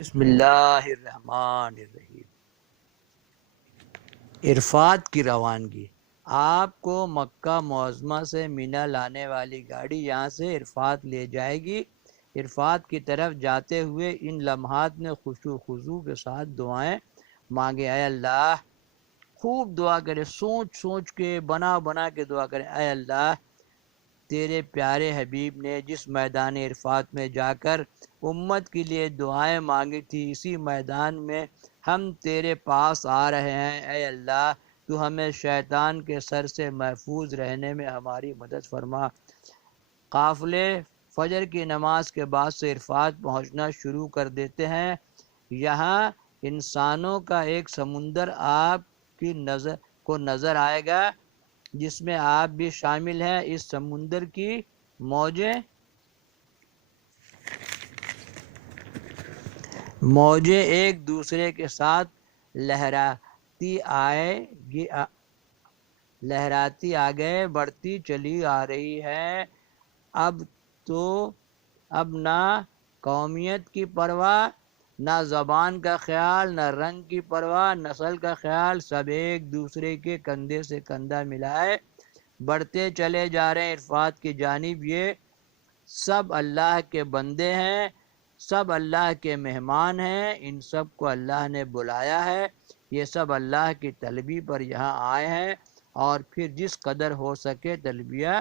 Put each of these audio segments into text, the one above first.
بسم اللہ الرحمن الرحیم۔ عرفات کی روانگی۔ آپ کو مکہ معظمہ سے مینا لانے والی گاڑی یہاں سے عرفات لے جائے گی۔ عرفات کی طرف جاتے ہوئے ان لمحات میں خشوع و خضوع کے ساتھ دعائیں مانگے۔ اے اللہ، خوب دعا کرے، سوچ سوچ کے بنا بنا کے دعا کرے۔ اے اللہ، تیرے پیارے حبیب نے جس میدان عرفات میں جا کر امت کے لیے دعائیں مانگی تھی، اسی میدان میں ہم تیرے پاس آ رہے ہیں۔ اے اللہ، تو ہمیں شیطان کے سر سے محفوظ رہنے میں ہماری مدد فرما۔ قافلے فجر کی نماز کے بعد سے عرفات پہنچنا شروع کر دیتے ہیں۔ یہاں انسانوں کا ایک سمندر آپ کی نظر آئے گا، جس میں آپ بھی شامل ہیں۔ اس سمندر کی موجیں ایک دوسرے کے ساتھ لہراتی آگے بڑھتی چلی آ رہی ہے۔ اب نہ قومیت کی پرواہ، نہ زبان کا خیال، نہ رنگ کی پرواہ، نسل کا خیال، سب ایک دوسرے کے کندھے سے کندھا ملائے بڑھتے چلے جا رہے ہیں عرفات کی جانب۔ یہ سب اللہ کے بندے ہیں، سب اللہ کے مہمان ہیں، ان سب کو اللہ نے بلایا ہے۔ یہ سب اللہ کی طلبی پر یہاں آئے ہیں، اور پھر جس قدر ہو سکے تلبیہ،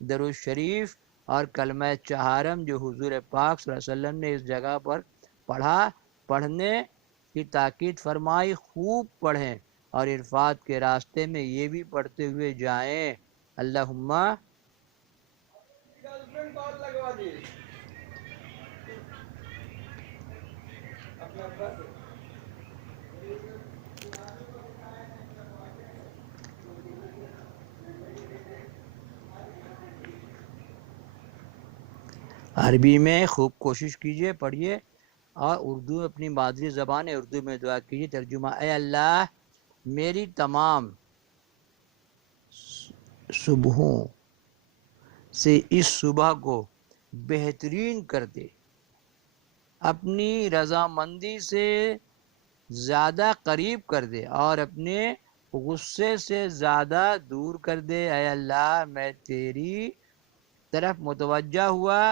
درود شریف اور کلمہ چہارم جو حضور پاک صلی اللہ علیہ وسلم نے اس جگہ پر پڑھنے کی تاکید فرمائی، خوب پڑھیں، اور عرفات کے راستے میں یہ بھی پڑھتے ہوئے جائیں۔ اللہم عربی میں خوب کوشش کیجئے، پڑھیے، اور اردو اپنی مادری زبان ہے، اردو میں دعا کیجئے۔ ترجمہ: اے اللہ، میری تمام صبحوں سے اس صبح کو بہترین کر دے، اپنی رضامندی سے زیادہ قریب کر دے، اور اپنے غصے سے زیادہ دور کر دے۔ اے اللہ، میں تیری طرف متوجہ ہوا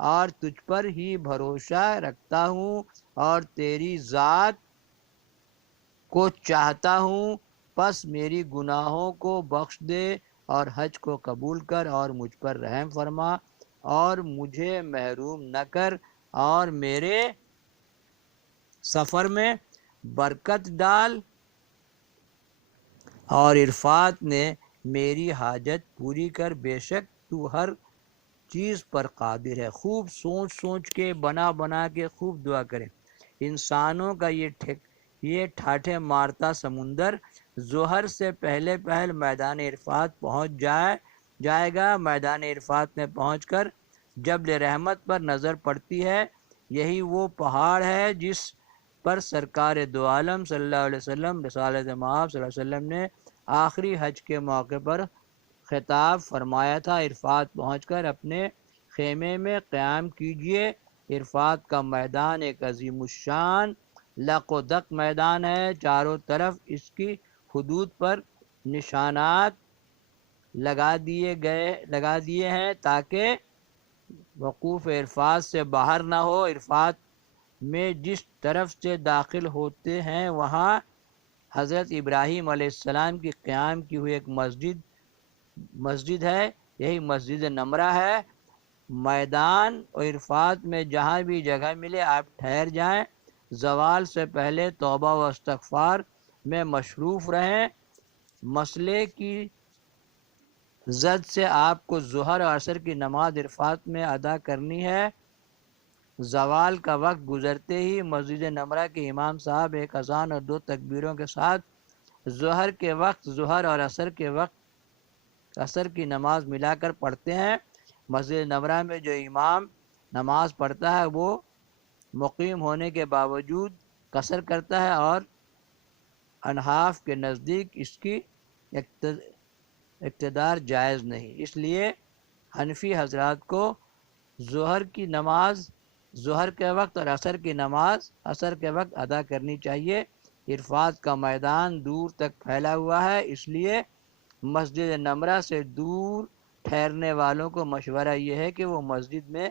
اور تجھ پر ہی بھروسہ رکھتا ہوں، اور تیری ذات کو چاہتا ہوں، پس میری گناہوں کو بخش دے، اور حج کو قبول کر، اور مجھ پر رحم فرما، اور مجھے محروم نہ کر، اور میرے سفر میں برکت ڈال۔ اور عرفات نے میری حاجت پوری کر، بے شک تو ہر چیز پر قادر ہے۔ خوب سوچ سوچ کے بنا بنا کے خوب دعا کریں۔ انسانوں کا یہ ٹھاٹھے مارتا سمندر ظہر سے پہلے میدان عرفات پہنچ جائے گا۔ میدان عرفات میں پہنچ کر جبل رحمت پر نظر پڑتی ہے۔ یہی وہ پہاڑ ہے جس پر سرکار دو عالم صلی اللہ علیہ وسلم، رسالت مآب صلی اللہ علیہ وسلم نے آخری حج کے موقع پر خطاب فرمایا تھا۔ عرفات پہنچ کر اپنے خیمے میں قیام کیجئے۔ عرفات کا میدان ایک عظیم الشان لق و دق میدان ہے۔ چاروں طرف اس کی حدود پر نشانات لگا دیے ہیں تاکہ وقوف عرفات سے باہر نہ ہو۔ عرفات میں جس طرف سے داخل ہوتے ہیں وہاں حضرت ابراہیم علیہ السلام کی قیام کی ہوئی ایک مسجد ہے، یہی مسجد نمرہ ہے۔ میدان اور عرفات میں جہاں بھی جگہ ملے آپ ٹھہر جائیں۔ زوال سے پہلے توبہ و استغفار میں مصروف رہیں۔ مسئلے کی زد سے آپ کو ظہر اور عصر کی نماز عرفات میں ادا کرنی ہے۔ زوال کا وقت گزرتے ہی مسجد نمرہ کے امام صاحب ایک اذان اور 2 تکبیروں کے ساتھ ظہر کے وقت ظہر اور عصر کے وقت عصر کی نماز ملا کر پڑھتے ہیں۔ مسجد نمرہ میں جو امام نماز پڑھتا ہے وہ مقیم ہونے کے باوجود قصر کرتا ہے، اور انحاف کے نزدیک اس کی اقتدار جائز نہیں۔ اس لیے حنفی حضرات کو ظہر کی نماز ظہر کے وقت اور عصر کی نماز عصر کے وقت ادا کرنی چاہیے۔ عرفات کا میدان دور تک پھیلا ہوا ہے، اس لیے مسجد نمرہ سے دور ٹھہرنے والوں کو مشورہ یہ ہے کہ وہ مسجد میں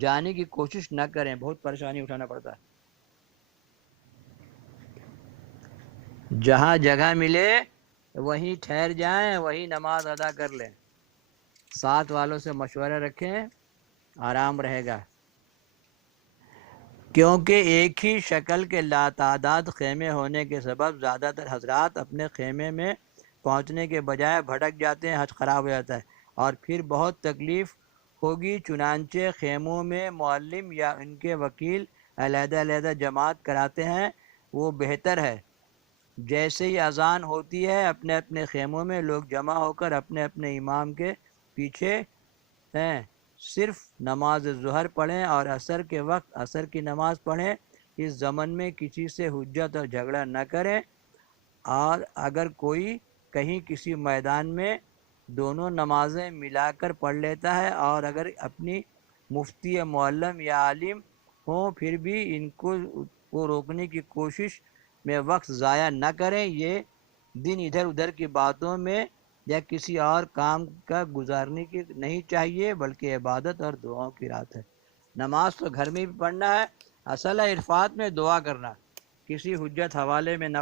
جانے کی کوشش نہ کریں، بہت پریشانی اٹھانا پڑتا ہے۔ جہاں جگہ ملے وہیں ٹھہر جائیں، وہیں نماز ادا کر لیں، ساتھ والوں سے مشورہ رکھیں، آرام رہے گا۔ کیونکہ ایک ہی شکل کے لاتعداد خیمے ہونے کے سبب زیادہ تر حضرات اپنے خیمے میں پہنچنے کے بجائے بھٹک جاتے ہیں، حج خراب ہو جاتا ہے اور پھر بہت تکلیف ہوگی۔ چنانچہ خیموں میں معلم یا ان کے وکیل علیحدہ علیحدہ جماعت کراتے ہیں، وہ بہتر ہے۔ جیسے ہی اذان ہوتی ہے اپنے اپنے خیموں میں لوگ جمع ہو کر اپنے اپنے امام کے پیچھے ہیں، صرف نماز ظہر پڑھیں اور عصر کے وقت عصر کی نماز پڑھیں۔ اس ضمن میں کسی سے حجت اور جھگڑا نہ کریں، اور اگر کوئی کہیں کسی میدان میں دونوں نمازیں ملا کر پڑھ لیتا ہے اور اگر اپنی مفتی یا معلم یا عالم ہوں پھر بھی ان کو روکنے کی کوشش میں وقت ضائع نہ کریں۔ یہ دن ادھر ادھر کی باتوں میں یا کسی اور کام کا گزارنے کی نہیں چاہیے، بلکہ عبادت اور دعاؤں کی رات ہے۔ نماز تو گھر میں بھی پڑھنا ہے، اصل ہے عرفات میں دعا کرنا، کسی حجت حوالے میں نہ